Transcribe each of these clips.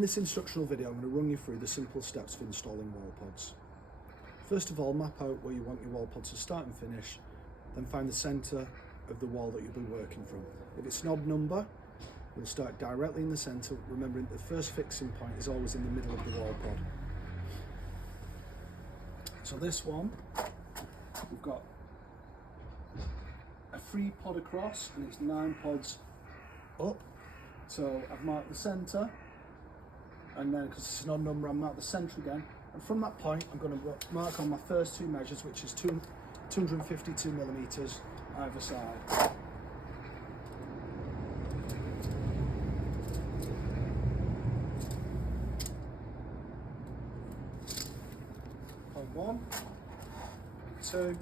In this instructional video, I'm going to run you through the simple steps for installing wall pods. First of all, map out where you want your wall pods to start and finish, then find the centre of the wall that you'll be working from. If it's an odd number, you'll start directly in the centre, remembering the first fixing point is always in the middle of the wall pod. So this one, we've got a 3 pod across and it's 9 pods up. So I've marked the centre, and then because it's an odd number, I've marked the centre again. And from that point, I'm going to mark on my first 2 measures, which is 252 millimetres either side. Point 1, 2,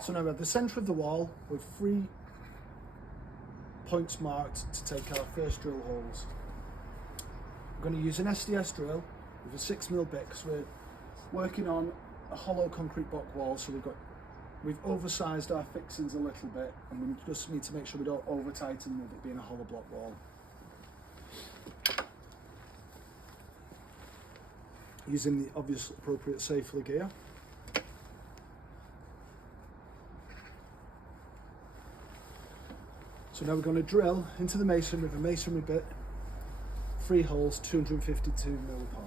so now we have the centre of the wall with 3 points marked to take our first drill holes. We're going to use an SDS drill with a 6mm bit because we're working on a hollow concrete block wall, so we've oversized our fixings a little bit, and we just need to make sure we don't over tighten with it being a hollow block wall. Using the obvious appropriate safely gear. So now we're going to drill into the masonry with a masonry bit, 3 holes 252mm apart.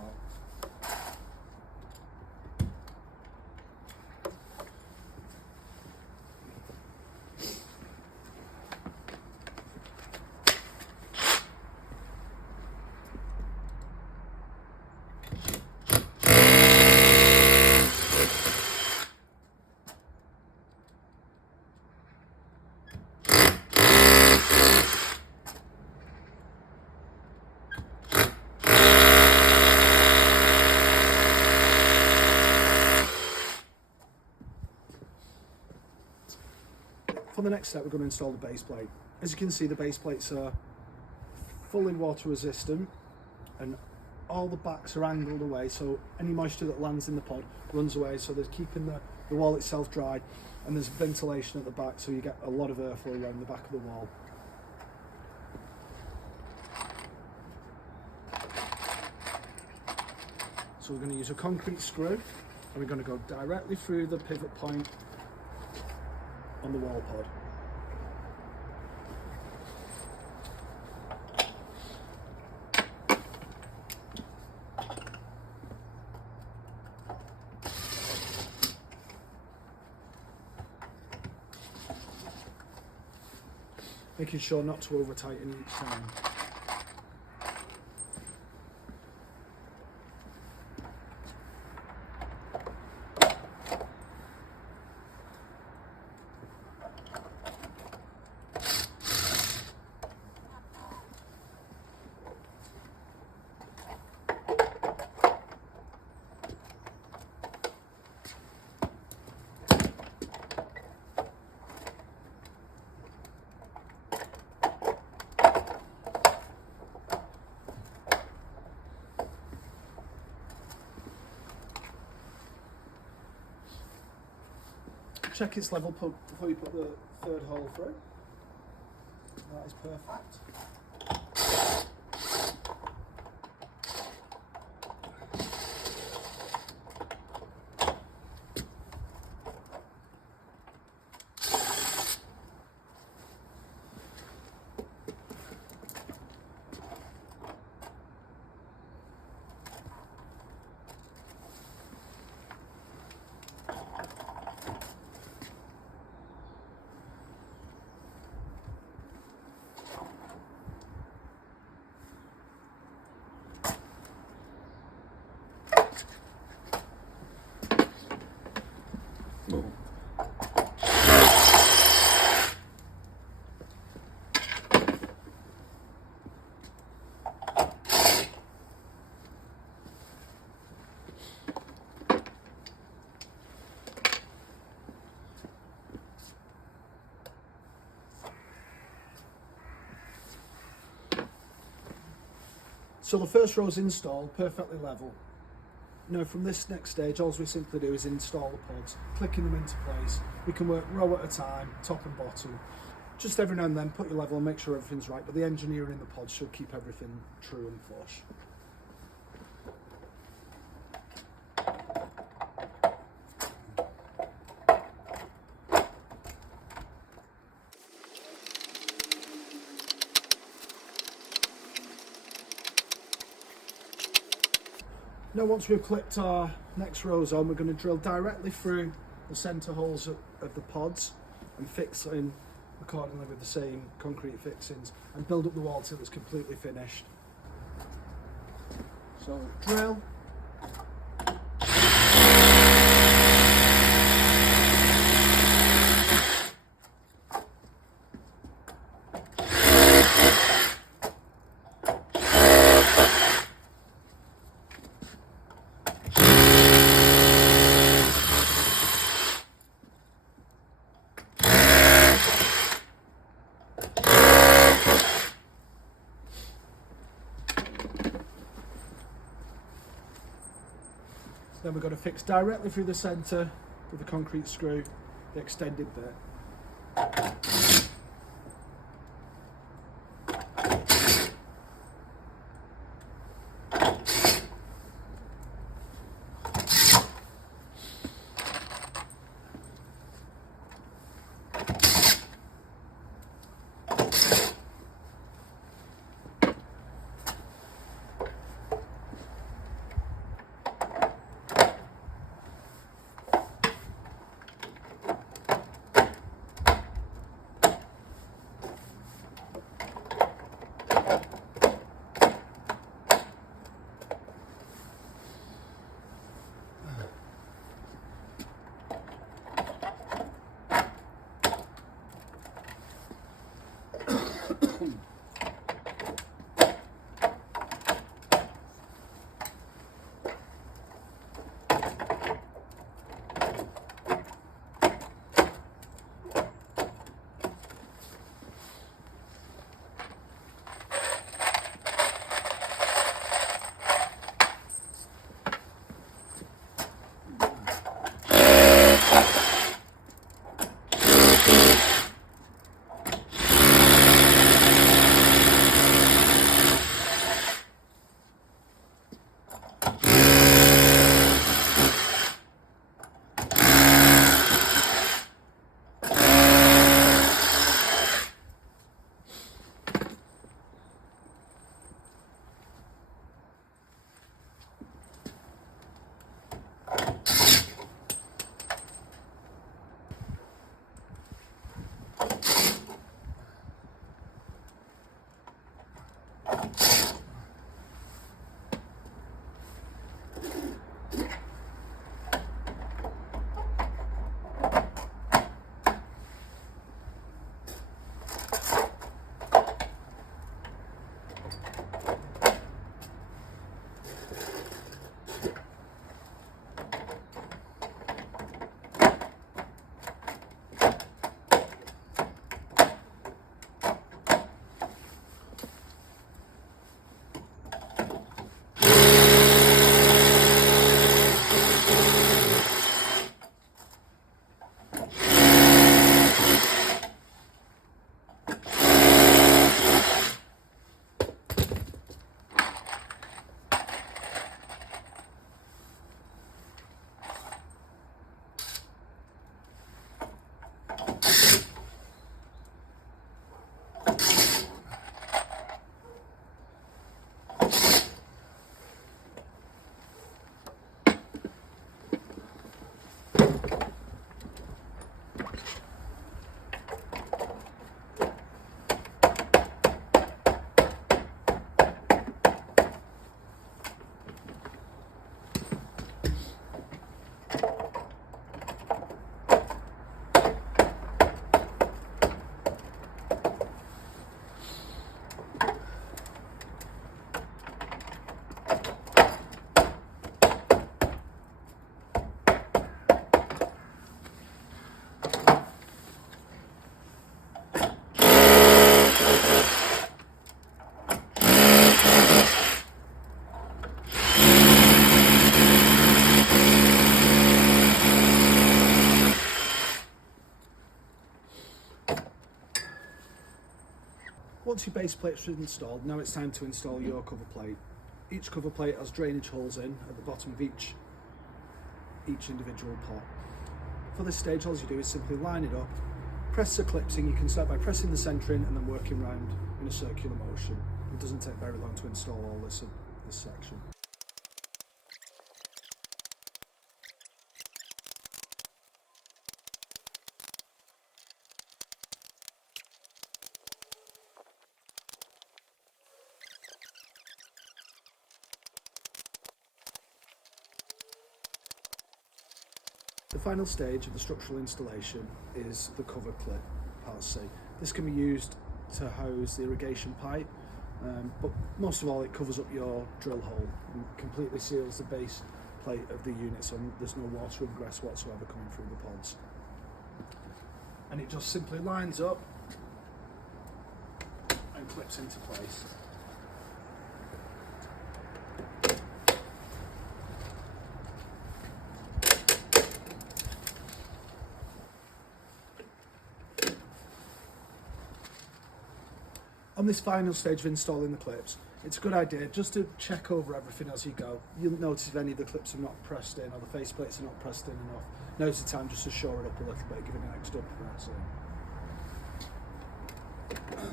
For the next step, we're going to install the base plate. As you can see, the base plates are fully water resistant and all the backs are angled away, so any moisture that lands in the pod runs away, so there's keeping the wall itself dry, and there's ventilation at the back, so you get a lot of airflow around the back of the wall. So we're going to use a concrete screw, and we're going to go directly through the pivot point on the wall pod. Making sure not to over tighten each time. Check its level before you put the 3rd hole through. That is perfect. So the first row is installed, perfectly level. Now from this next stage, all we simply do is install the pods, clicking them into place. We can work row at a time, top and bottom. Just every now and then put your level and make sure everything's right, but the engineering in the pods should keep everything true and flush. Now once we've clipped our next rows on, we're going to drill directly through the centre holes of the pods and fix in accordingly with the same concrete fixings and build up the wall till it's completely finished. So drill. Then we're going to fix directly through the centre with the concrete screw, the extended bit. Once your base plates are installed, now it's time to install your cover plate. Each cover plate has drainage holes in at the bottom of each individual pot. For this stage, all you do is simply line it up, press the clips in. You can start by pressing the centre in and then working round in a circular motion. It doesn't take very long to install all this section. The final stage of the structural installation is the cover clip, part C. This can be used to hose the irrigation pipe, but most of all it covers up your drill hole and completely seals the base plate of the unit, so there's no water ingress whatsoever coming through the pods. And it just simply lines up and clips into place. On this final stage of installing the clips, it's a good idea just to check over everything as you go. You'll notice if any of the clips are not pressed in or the face plates are not pressed in enough. Now's the time just to shore it up a little bit, give it an extra press in.